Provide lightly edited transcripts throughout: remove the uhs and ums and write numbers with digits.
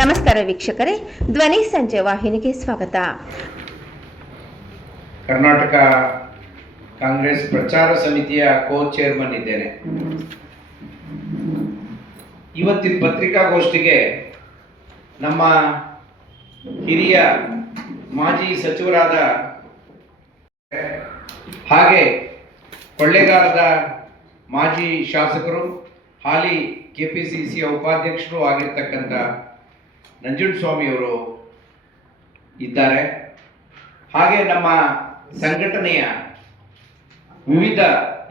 ನಮಸ್ಕಾರ ವೀಕ್ಷಕರೇ, ಧ್ವನಿ ಸಂಜೆ ವಾಹಿನಿಗೆ ಸ್ವಾಗತ. ಕರ್ನಾಟಕ ಕಾಂಗ್ರೆಸ್ ಪ್ರಚಾರ ಸಮಿತಿಯ ಕೋ ಚೇರ್ಮನ್ ಇದ್ದೇನೆ. ಇವತ್ತಿನ ಪತ್ರಿಕಾಗೋಷ್ಠಿಗೆ ನಮ್ಮ ಹಿರಿಯ ಮಾಜಿ ಸಚಿವರಾದ ಹಾಗೆ ಕೊಳ್ಳೇಗಾಲದ ಮಾಜಿ ಶಾಸಕರು, ಹಾಲಿ ಕೆಪಿಸಿಸಿಯ ಉಪಾಧ್ಯಕ್ಷರು ಆಗಿರ್ತಕ್ಕಂಥ ನಂಜುಂಡಸ್ವಾಮಿಯವರು ಇದ್ದಾರೆ. ಹಾಗೆ ನಮ್ಮ ಸಂಘಟನೆಯ ವಿವಿಧ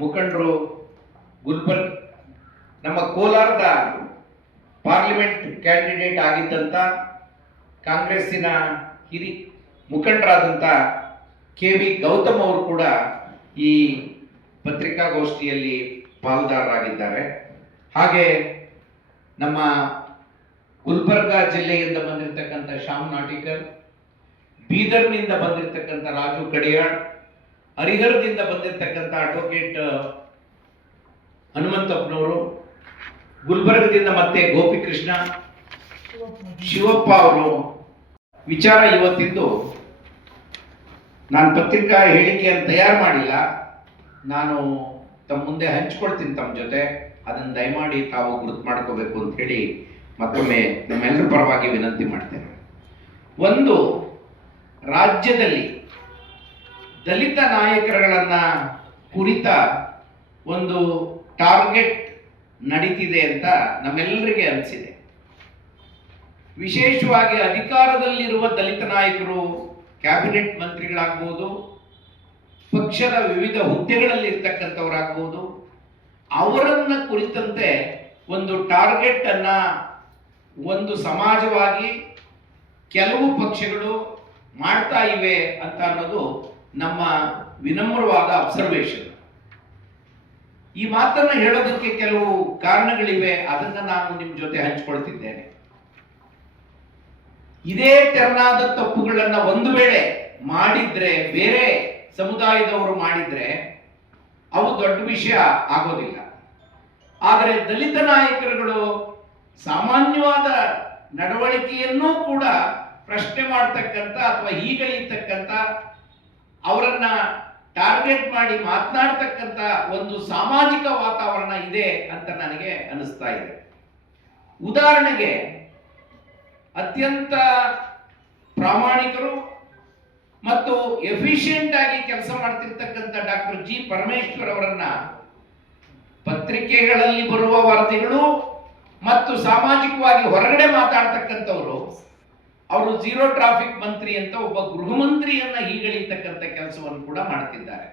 ಮುಖಂಡರು, ಗುಲ್ಬರ್ಗ, ನಮ್ಮ ಕೋಲಾರದ ಪಾರ್ಲಿಮೆಂಟ್ ಕ್ಯಾಂಡಿಡೇಟ್ ಆಗಿದ್ದಂಥ ಕಾಂಗ್ರೆಸ್ಸಿನ ಹಿರಿಯ ಮುಖಂಡರಾದಂಥ ಕೆ.ವಿ. ಗೌತಮ್ ಅವರು ಕೂಡ ಈ ಪತ್ರಿಕಾಗೋಷ್ಠಿಯಲ್ಲಿ ಪಾಲ್ದಾರರಾಗಿದ್ದಾರೆ. ಹಾಗೆ ನಮ್ಮ ಗುಲ್ಬರ್ಗ ಜಿಲ್ಲೆಯಿಂದ ಬಂದಿರತಕ್ಕಂಥ ಶ್ಯಾಮ್ ನಾಟಿಕರ್, ಬೀದರ್ನಿಂದ ಬಂದಿರತಕ್ಕಂಥ ರಾಜು ಕಡಿಯಾಳ್, ಹರಿಹರದಿಂದ ಬಂದಿರತಕ್ಕಂಥ ಅಡ್ವೊಕೇಟ್ ಹನುಮಂತಪ್ಪನವರು, ಗುಲ್ಬರ್ಗದಿಂದ ಮತ್ತೆ ಗೋಪಿಕೃಷ್ಣ, ಶಿವಪ್ಪ ಅವರು ವಿಚಾರ ಇವತ್ತಿದ್ದು ನಾನು ಪತ್ರಿಕಾ ಹೇಳಿಕೆಯನ್ನು ತಯಾರು ಮಾಡಿಲ್ಲ, ನಾನು ತಮ್ಮ ಮುಂದೆ ಹಂಚ್ಕೊಳ್ತೀನಿ ತಮ್ಮ ಜೊತೆ. ಅದನ್ನು ದಯಮಾಡಿ ತಾವು ಗುರುತು ಮಾಡ್ಕೋಬೇಕು ಅಂತ ಹೇಳಿ ಮತ್ತೊಮ್ಮೆ ನಮ್ಮೆಲ್ಲರ ಪರವಾಗಿ ವಿನಂತಿ ಮಾಡ್ತೇನೆ. ಒಂದು, ರಾಜ್ಯದಲ್ಲಿ ದಲಿತ ನಾಯಕರುಗಳನ್ನ ಕುರಿತ ಒಂದು ಟಾರ್ಗೆಟ್ ನಡೀತಿದೆ ಅಂತ ನಮ್ಮೆಲ್ಲರಿಗೆ ಅನಿಸಿದೆ. ವಿಶೇಷವಾಗಿ ಅಧಿಕಾರದಲ್ಲಿರುವ ದಲಿತ ನಾಯಕರು, ಕ್ಯಾಬಿನೆಟ್ ಮಂತ್ರಿಗಳಾಗ್ಬೋದು, ಪಕ್ಷದ ವಿವಿಧ ಹುದ್ದೆಗಳಲ್ಲಿ ಇರ್ತಕ್ಕಂಥವರಾಗ್ಬೋದು, ಅವರನ್ನ ಕುರಿತಂತೆ ಒಂದು ಟಾರ್ಗೆಟ್ ಅನ್ನ ಒಂದು ಸಮಾಜವಾಗಿ ಕೆಲವು ಪಕ್ಷಗಳು ಮಾಡ್ತಾ ಇವೆ ಅಂತ ಅನ್ನೋದು ನಮ್ಮ ವಿನಮ್ರವಾದ ಅಬ್ಸರ್ವೇಷನ್. ಈ ಮಾತನ್ನ ಹೇಳೋದಕ್ಕೆ ಕೆಲವು ಕಾರಣಗಳಿವೆ, ಅದನ್ನ ನಾನು ನಿಮ್ಮ ಜೊತೆ ಹಂಚಿಕೊಳ್ತಿದ್ದೇನೆ. ಇದೇ ತೆರನಾದ ತಪ್ಪುಗಳನ್ನ ಒಂದು ವೇಳೆ ಮಾಡಿದ್ರೆ, ಬೇರೆ ಸಮುದಾಯದವರು ಮಾಡಿದ್ರೆ ಅವು ದೊಡ್ಡ ವಿಷಯ ಆಗೋದಿಲ್ಲ. ಆದರೆ ದಲಿತ ನಾಯಕರುಗಳು ಸಾಮಾನ್ಯವಾದ ನಡವಳಿಕೆಯನ್ನೂ ಕೂಡ ಪ್ರಶ್ನೆ ಮಾಡ್ತಕ್ಕಂಥ ಅಥವಾ ಹೀಗಳಿರ್ತಕ್ಕಂಥ, ಅವರನ್ನ ಟಾರ್ಗೆಟ್ ಮಾಡಿ ಮಾತನಾಡ್ತಕ್ಕಂಥ ಒಂದು ಸಾಮಾಜಿಕ ವಾತಾವರಣ ಇದೆ ಅಂತ ನನಗೆ ಅನಿಸ್ತಾ ಇದೆ. ಉದಾಹರಣೆಗೆ, ಅತ್ಯಂತ ಪ್ರಾಮಾಣಿಕರು ಮತ್ತು ಎಫಿಷಿಯೆಂಟ್ ಆಗಿ ಕೆಲಸ ಮಾಡ್ತಿರ್ತಕ್ಕಂಥ ಡಾಕ್ಟರ್ ಜಿ ಪರಮೇಶ್ವರ್ ಅವರನ್ನ ಪತ್ರಿಕೆಗಳಲ್ಲಿ ಬರುವ ವರದಿಗಳು ಮತ್ತು ಸಾಮಾಜಿಕವಾಗಿ ಹೊರಗಡೆ ಮಾತಾಡ್ತಕ್ಕಂಥವ್ರು, ಅವರು ಝೀರೋ ಟ್ರಾಫಿಕ್ ಮಂತ್ರಿ ಅಂತ ಒಬ್ಬ ಗೃಹ ಮಂತ್ರಿಯನ್ನ ಹೀಗಳಿರ್ತಕ್ಕಂಥ ಕೆಲಸವನ್ನು ಕೂಡ ಮಾಡ್ತಿದ್ದಾರೆ.